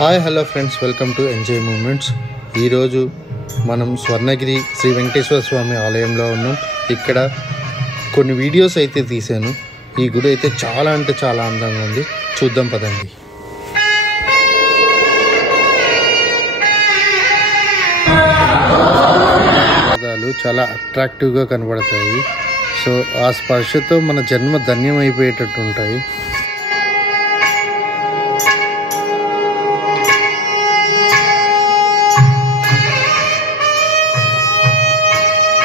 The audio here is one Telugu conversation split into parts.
Hi hello friends, welcome to enjoy moments. ఈరోజు మనం స్వర్ణగిరి శ్రీ వెంకటేశ్వర స్వామి ఆలయంలో ఉన్నాం. ఇక్కడ కొన్ని వీడియోస్ అయితే తీశాను. ఈ గుడి అయితే చాలా అంటే చాలా అందంగా ఉంది. చూద్దాం పదండి. పాదాలు చాలా అట్రాక్టివ్గా కనబడతాయి. సో ఆ స్పర్శతో మన జన్మ ధన్యం అయిపోయేటట్టు ఉంటాయి.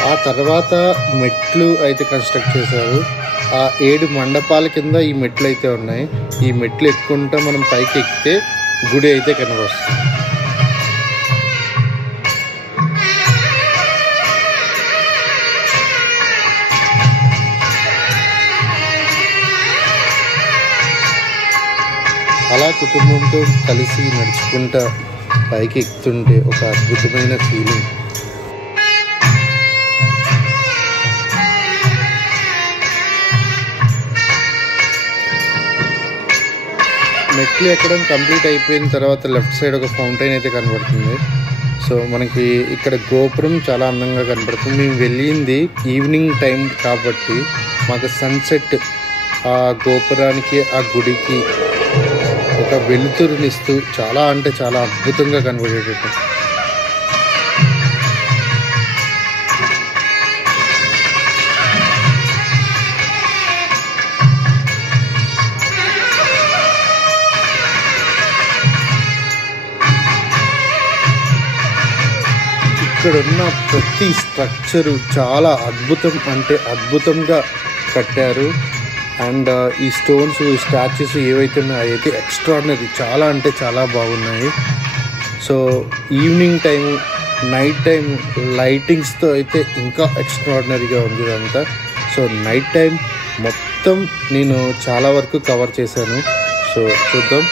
ఆ తర్వాత మెట్లు అయితే కన్స్ట్రక్ట్ చేశారు. ఆ 7 మండపాల కింద ఈ మెట్లు అయితే ఉన్నాయి. ఈ మెట్లు ఎక్కుంటే మనం పైకి ఎక్కితే గుడి అయితే కనబడుతుంది. అలా కుటుంబంతో కలిసి నడుచుకుంటా పైకి ఎక్కుతుంటే ఒక అద్భుతమైన ఫీలింగ్. మెట్లు ఎక్కడం కంప్లీట్ అయిపోయిన తర్వాత లెఫ్ట్ సైడ్ ఒక ఫౌంటైన్ అయితే కనబడుతుంది. సో మనకి ఇక్కడ గోపురం చాలా అందంగా కనబడుతుంది. మేము వెళ్ళింది ఈవినింగ్ టైం కాబట్టి మాకు సన్సెట్ ఆ గోపురానికి ఆ గుడికి ఒక వెలుతురునిస్తూ చాలా అంటే చాలా అద్భుతంగా కనబడేటట్టు. ఇక్కడున్న ప్రతి స్ట్రక్చరు చాలా అద్భుతం అంటే అద్భుతంగా కట్టారు. అండ్ ఈ స్టోన్స్, ఈ స్టాచ్యూస్ ఏవైతే ఉన్నాయో అయితే ఎక్స్ట్రాడినరీ, చాలా అంటే చాలా బాగున్నాయి. So evening time, night time లైటింగ్స్తో అయితే ఇంకా ఎక్స్ట్రాడినరీగా ఉంది ఇదంతా. సో నైట్ టైం మొత్తం నేను చాలా వరకు కవర్ చేశాను. సో చూద్దాం.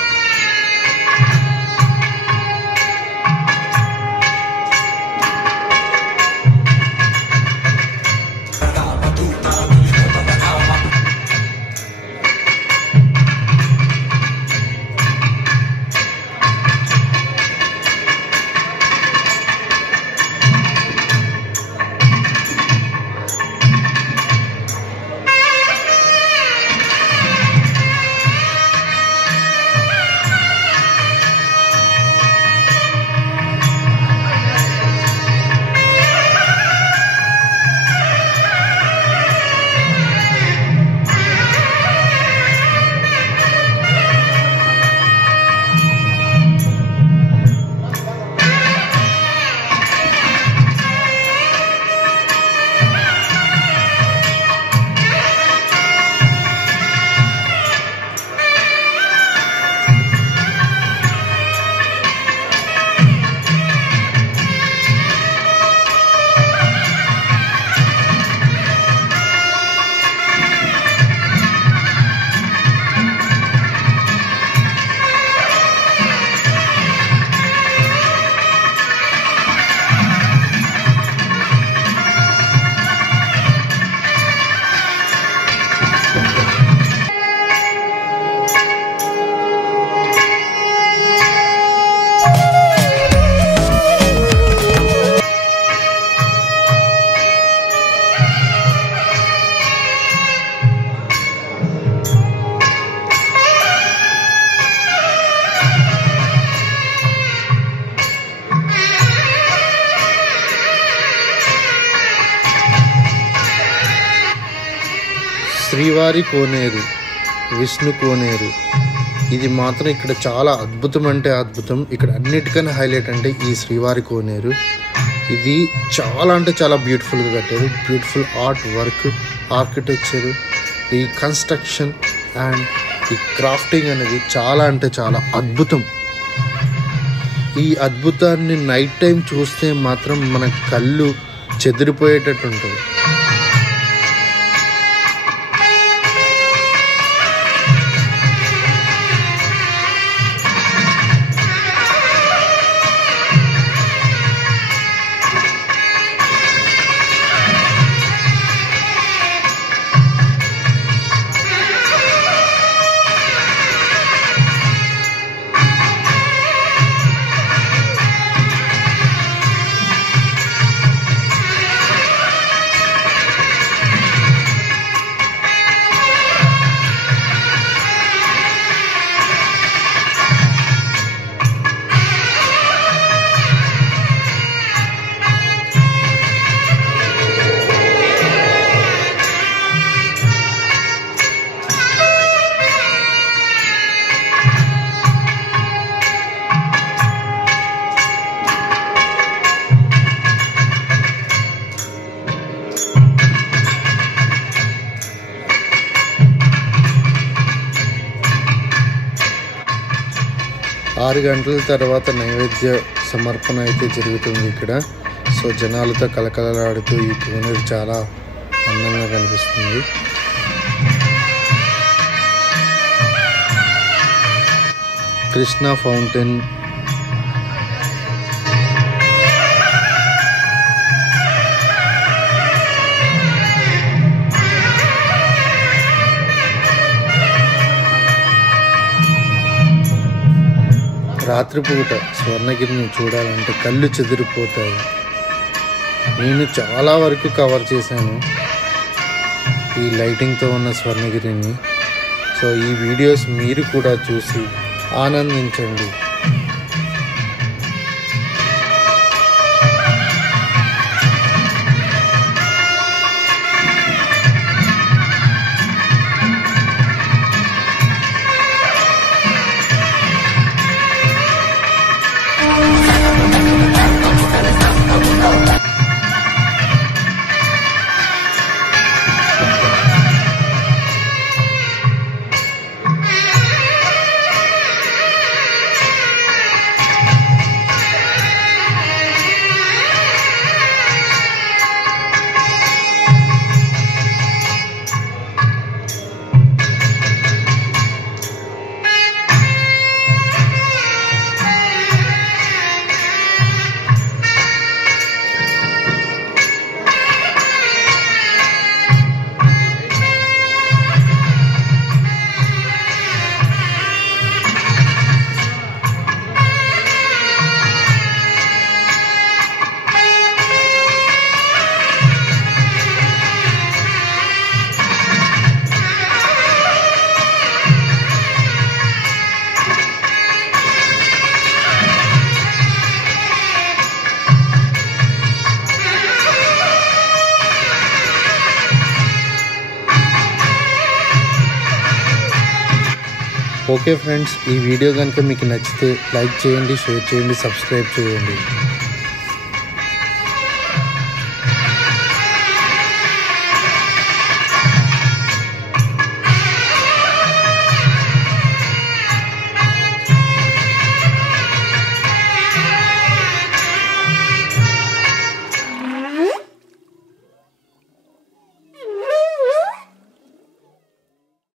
శ్రీవారి కోనేరు, విష్ణు కోనేరు, ఇది మాత్రం ఇక్కడ చాలా అద్భుతం అంటే అద్భుతం. ఇక్కడ అన్నిటికన్నా హైలైట్ అంటే ఈ శ్రీవారి కోనేరు. ఇది చాలా అంటే చాలా బ్యూటిఫుల్గా కట్టారు. బ్యూటిఫుల్ ఆర్ట్ వర్క్, ఆర్కిటెక్చరు, ఈ కన్స్ట్రక్షన్ అండ్ ఈ క్రాఫ్టింగ్ అనేది చాలా అంటే చాలా అద్భుతం. ఈ అద్భుతాన్ని నైట్ టైం చూస్తే మాత్రం మన కళ్ళు చెదిరిపోయేటట్టు ఉంటుంది. 6 గంటల తర్వాత నైవేద్య సమర్పణ అయితే జరుగుతుంది ఇక్కడ. సో జనాలతో కలకలలాడుతూ ఈ కోనేరు చాలా అందంగా కనిపిస్తుంది. కృష్ణ ఫౌంటైన్, రాత్రిపూట స్వర్ణగిరిని చూడాలంటే కళ్ళు చెదిరిపోతాయి. నేను చాలా వరకు కవర్ చేశాను ఈ లైటింగ్తో ఉన్న స్వర్ణగిరిని. సో ఈ వీడియోస్ మీరు కూడా చూసి ఆనందించండి. ఓకే ఫ్రెండ్స్, ఈ వీడియో కనుక మీకు నచ్చితే లైక్ చేయండి, షేర్ చేయండి, సబ్స్క్రైబ్ చేయండి.